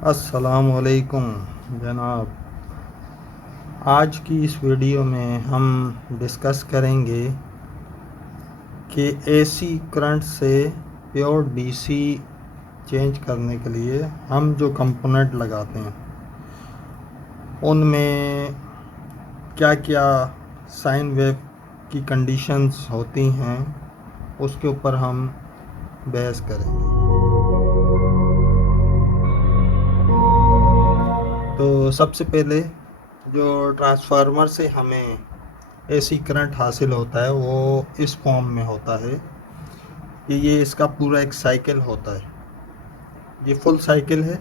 अस्सलामुअलैकुम जनाब। आज की इस वीडियो में हम डिस्कस करेंगे कि एसी करंट से प्योर डीसी चेंज करने के लिए हम जो कंपोनेंट लगाते हैं उनमें क्या क्या साइन वेव की कंडीशंस होती हैं, उसके ऊपर हम बहस करेंगे। तो सबसे पहले जो ट्रांसफार्मर से हमें एसी करंट हासिल होता है वो इस फॉर्म में होता है कि ये इसका पूरा एक साइकिल होता है। ये फुल साइकिल है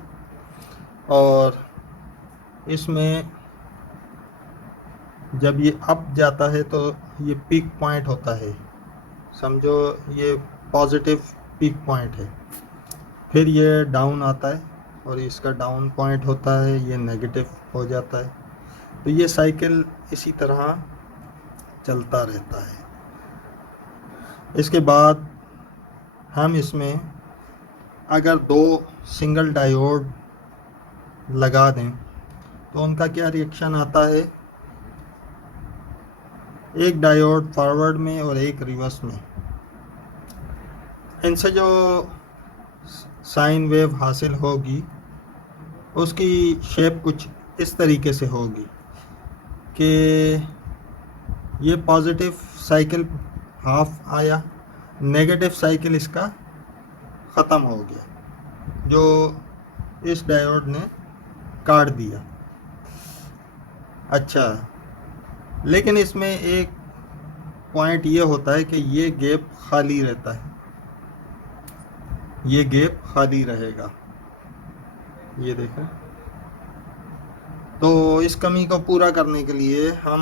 और इसमें जब ये अप जाता है तो ये पीक पॉइंट होता है, समझो ये पॉजिटिव पीक पॉइंट है। फिर ये डाउन आता है और इसका डाउन पॉइंट होता है, ये नेगेटिव हो जाता है। तो ये साइकिल इसी तरह चलता रहता है। इसके बाद हम इसमें अगर दो सिंगल डायोड लगा दें तो उनका क्या रिएक्शन आता है, एक डायोड फॉरवर्ड में और एक रिवर्स में। इनसे जो साइन वेव हासिल होगी उसकी शेप कुछ इस तरीके से होगी कि ये पॉजिटिव साइकिल हाफ आया, नेगेटिव साइकिल इसका ख़त्म हो गया जो इस डायोड ने काट दिया। अच्छा, लेकिन इसमें एक पॉइंट ये होता है कि ये गैप खाली रहता है, ये गैप खाली रहेगा, ये देखें। तो इस कमी को पूरा करने के लिए हम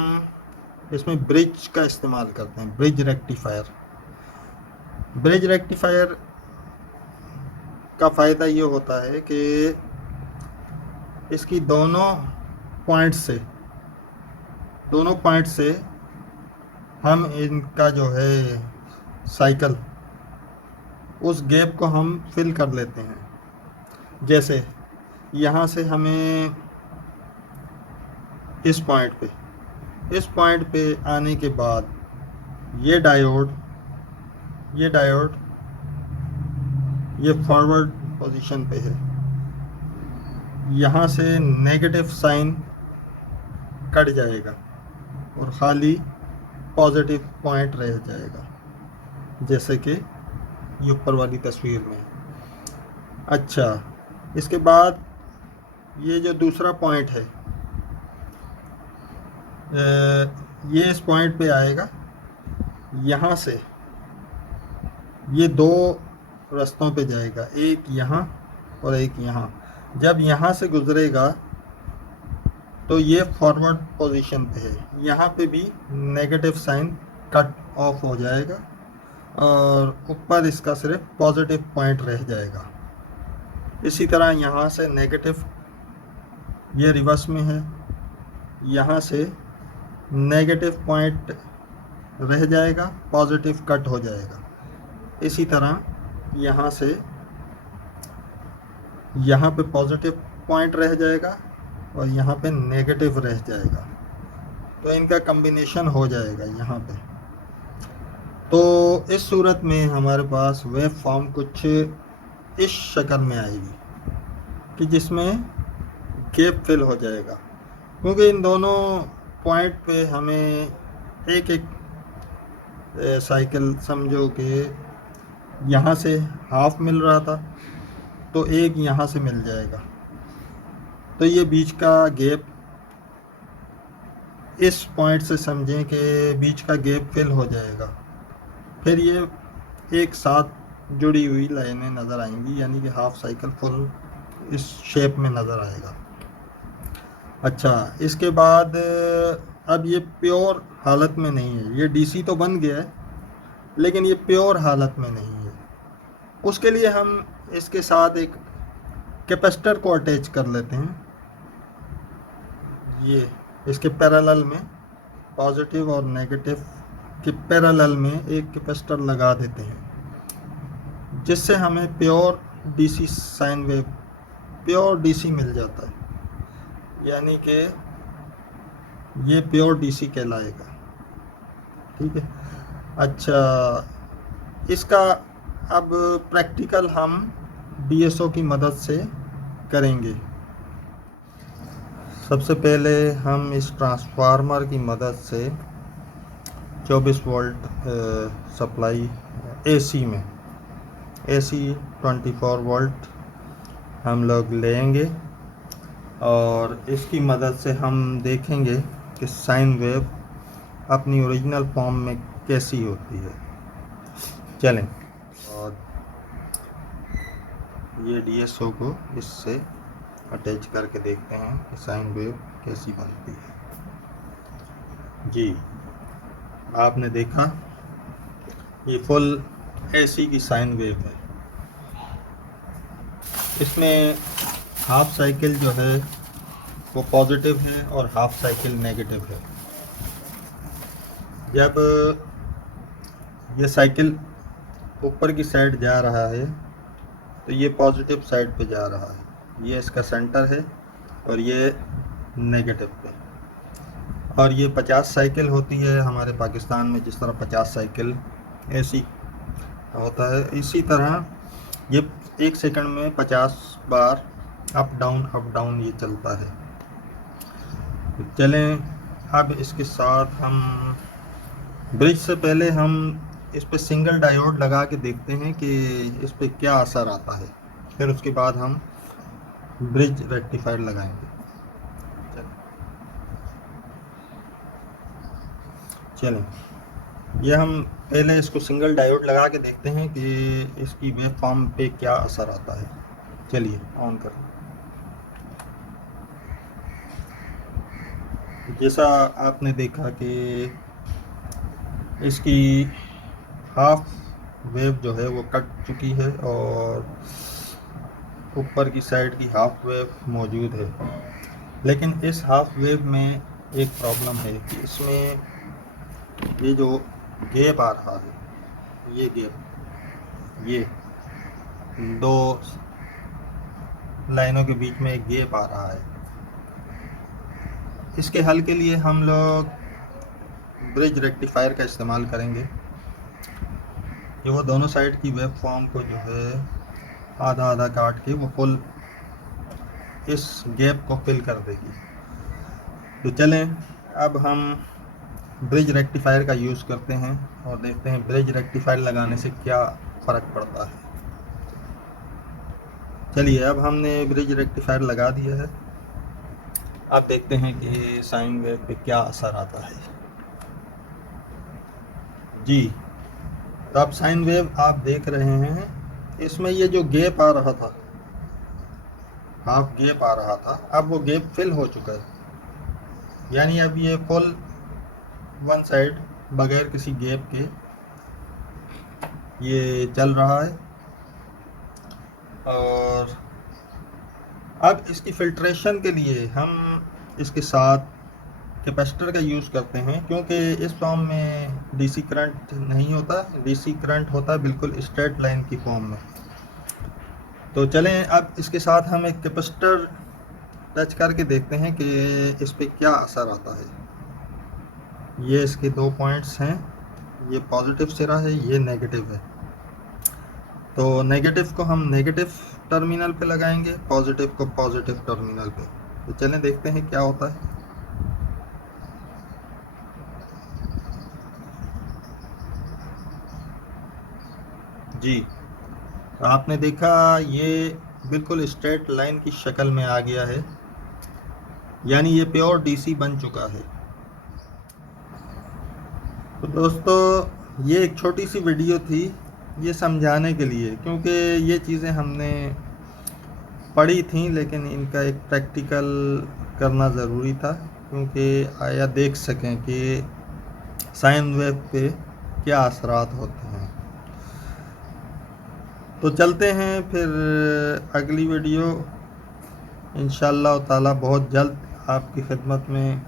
इसमें ब्रिज का इस्तेमाल करते हैं, ब्रिज रेक्टिफायर। ब्रिज रेक्टिफायर का फ़ायदा ये होता है कि इसकी दोनों पॉइंट से हम इनका जो है साइकिल, उस गैप को हम फिल कर लेते हैं। जैसे यहाँ से हमें इस पॉइंट पे आने के बाद ये डायोड ये फॉरवर्ड पोजीशन पे है, यहाँ से नेगेटिव साइन कट जाएगा और खाली पॉजिटिव पॉइंट रह जाएगा, जैसे कि ये ऊपर वाली तस्वीर में। अच्छा, इसके बाद ये जो दूसरा पॉइंट है ये इस पॉइंट पे आएगा, यहाँ से ये दो रास्तों पे जाएगा, एक यहाँ और एक यहाँ। जब यहाँ से गुजरेगा तो ये फॉरवर्ड पोजीशन पे है, यहाँ पे भी नेगेटिव साइन कट ऑफ हो जाएगा और ऊपर इसका सिर्फ पॉजिटिव पॉइंट रह जाएगा। इसी तरह यहाँ से नेगेटिव, ये रिवर्स में है, यहाँ से नेगेटिव पॉइंट रह जाएगा, पॉजिटिव कट हो जाएगा। इसी तरह यहाँ से यहाँ पे पॉजिटिव पॉइंट रह जाएगा और यहाँ पे नेगेटिव रह जाएगा, तो इनका कम्बिनेशन हो जाएगा यहाँ पे। तो इस सूरत में हमारे पास वेव फॉर्म कुछ इस शक्ल में आएगी कि जिसमें गैप फिल हो जाएगा, क्योंकि इन दोनों पॉइंट पे हमें एक एक साइकिल, समझो कि यहाँ से हाफ मिल रहा था तो एक यहाँ से मिल जाएगा, तो ये बीच का गैप, इस पॉइंट से समझें कि बीच का गैप फिल हो जाएगा। फिर ये एक साथ जुड़ी हुई लाइनें नज़र आएंगी, यानी कि हाफ साइकिल फुल इस शेप में नज़र आएगा। अच्छा, इसके बाद अब ये प्योर हालत में नहीं है, ये डीसी तो बन गया है लेकिन ये प्योर हालत में नहीं है। उसके लिए हम इसके साथ एक कैपेसिटर को अटैच कर लेते हैं। ये इसके पैरेलल में, पॉजिटिव और नेगेटिव के पैरेलल में एक कैपेसिटर लगा देते हैं, जिससे हमें pure DC sine wave pure DC मिल जाता है, यानी कि ये प्योर डीसी कहलाएगा। ठीक है। अच्छा, इसका अब प्रैक्टिकल हम डीएसओ की मदद से करेंगे। सबसे पहले हम इस ट्रांसफार्मर की मदद से 24 वोल्ट सप्लाई एसी में, एसी 24 वोल्ट हम लोग लेंगे और इसकी मदद से हम देखेंगे कि साइन वेव अपनी ओरिजिनल फॉर्म में कैसी होती है। चलें, और ये डीएसओ को इससे अटैच करके देखते हैं कि साइन वेव कैसी बनती है। जी, आपने देखा ये फुल एसी की साइन वेव है। इसमें हाफ साइकिल जो है वो पॉजिटिव है और हाफ साइकिल नेगेटिव है। जब ये साइकिल ऊपर की साइड जा रहा है तो ये पॉजिटिव साइड पे जा रहा है, ये इसका सेंटर है, और ये नेगेटिव पे। और ये 50 साइकिल होती है हमारे पाकिस्तान में, जिस तरह 50 साइकिल एसी होता है, इसी तरह ये 1 सेकंड में 50 बार अप डाउन ये चलता है। तो चलें, अब इसके साथ हम ब्रिज से पहले हम इस पे सिंगल डायोड लगा के देखते हैं कि इस पे क्या असर आता है, फिर उसके बाद हम ब्रिज रेक्टिफायर लगाएंगे। चलें, ये हम पहले इसको सिंगल डायोड लगा के देखते हैं कि इसकी वेव फॉर्म पे क्या असर आता है। चलिए ऑन करें। जैसा आपने देखा कि इसकी हाफ वेव जो है वो कट चुकी है और ऊपर की साइड की हाफ वेव मौजूद है, लेकिन इस हाफ वेव में एक प्रॉब्लम है कि इसमें ये जो गैप आ रहा है, ये गैप, ये 2 लाइनों के बीच में एक गैप आ रहा है। इसके हल के लिए हम लोग ब्रिज रेक्टिफायर का इस्तेमाल करेंगे, कि वो दोनों साइड की वेव फॉर्म को जो है आधा आधा काट के वो फुल इस गैप को फिल कर देगी। तो चलें, अब हम ब्रिज रेक्टिफायर का यूज़ करते हैं और देखते हैं ब्रिज रेक्टिफायर लगाने से क्या फ़र्क पड़ता है। चलिए, अब हमने ब्रिज रेक्टिफायर लगा दिया है। अब देखते हैं कि साइन वेव पे क्या असर आता है। जी, तो अब साइन वेव आप देख रहे हैं, इसमें ये जो गैप आ रहा था, हाफ गैप आ रहा था, अब वो गैप फिल हो चुका है, यानी अब ये फुल वन साइड बगैर किसी गैप के ये चल रहा है। और अब इसकी फिल्ट्रेशन के लिए हम इसके साथ कैपेसिटर का यूज़ करते हैं, क्योंकि इस फॉर्म में डीसी करंट नहीं होता, डीसी करंट होता है बिल्कुल स्ट्रेट लाइन की फॉर्म में। तो चलें, अब इसके साथ हम एक कैपेसिटर टच करके देखते हैं कि इस पे क्या असर आता है। ये इसके 2 पॉइंट्स हैं, ये पॉजिटिव सिरा है, ये नेगेटिव है। तो नेगेटिव को हम नेगेटिव टर्मिनल पे लगाएंगे, पॉजिटिव को पॉजिटिव टर्मिनल पे। तो चलें देखते हैं क्या होता है। जी, तो आपने देखा ये बिल्कुल स्ट्रेट लाइन की शक्ल में आ गया है, यानी ये प्योर डीसी बन चुका है। तो दोस्तों, ये एक छोटी सी वीडियो थी ये समझाने के लिए, क्योंकि ये चीज़ें हमने पढ़ी थी लेकिन इनका एक प्रैक्टिकल करना ज़रूरी था, क्योंकि आया देख सकें कि साइन वेव पे क्या असरात होते हैं। तो चलते हैं फिर अगली वीडियो इंशाअल्लाह ताला बहुत जल्द आपकी खिदमत में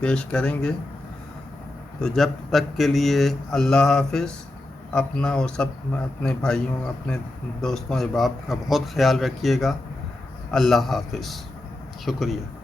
पेश करेंगे। तो जब तक के लिए अल्लाह हाफिज़। अपना और सब अपने भाइयों, अपने दोस्तों, अहबाब का बहुत ख्याल रखिएगा। अल्लाह हाफिज़। शुक्रिया।